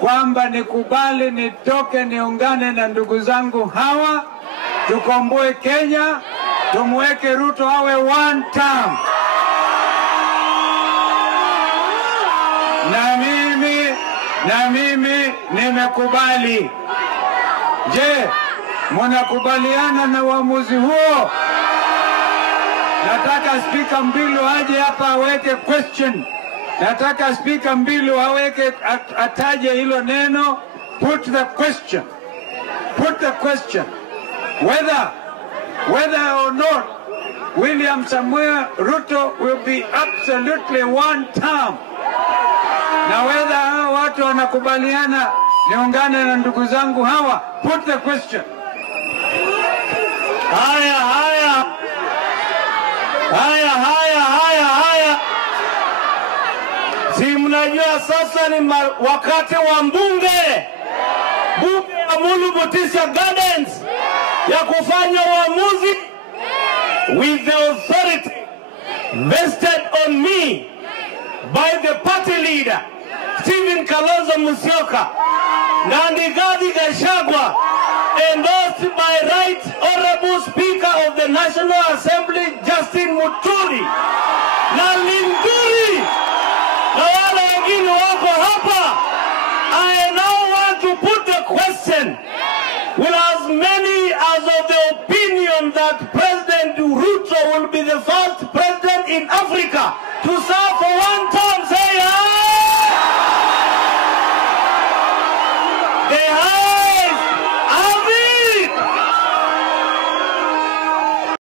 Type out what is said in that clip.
kwamba nikubali nitoke niungane na ndugu zangu hawa, tukomboe Kenya, tumweke Ruto awe one term. Na mimi nimekubali. Je, mnakubaliana na uamuzi huo? Nataka Spika Mbilu aje hapa aweke question. Nataka Spika Mbilu aweke ataje hilo neno, put the question. Put the question. Whether or not William Samoei Ruto will be absolutely one term. Na whether hao watu wanakubaliana niungane na ndugu zangu hawa, put the question. Haya. Si mnajua sasa ni wakati wa mbunge ya Mulu Butisha Gardens ya kufanya uamuzi with the authority vested on me by the party leader Stephen Kalonzo Musyoka na Rigathi Gachagua, endorsed by Right Honorable Speaker of the National Assembly Justin Muturi na Linduri na wale wengine wako hapa. I now want to put the question: will as many as of the opinion that President Ruto will be the first president in Africa to serve for one term?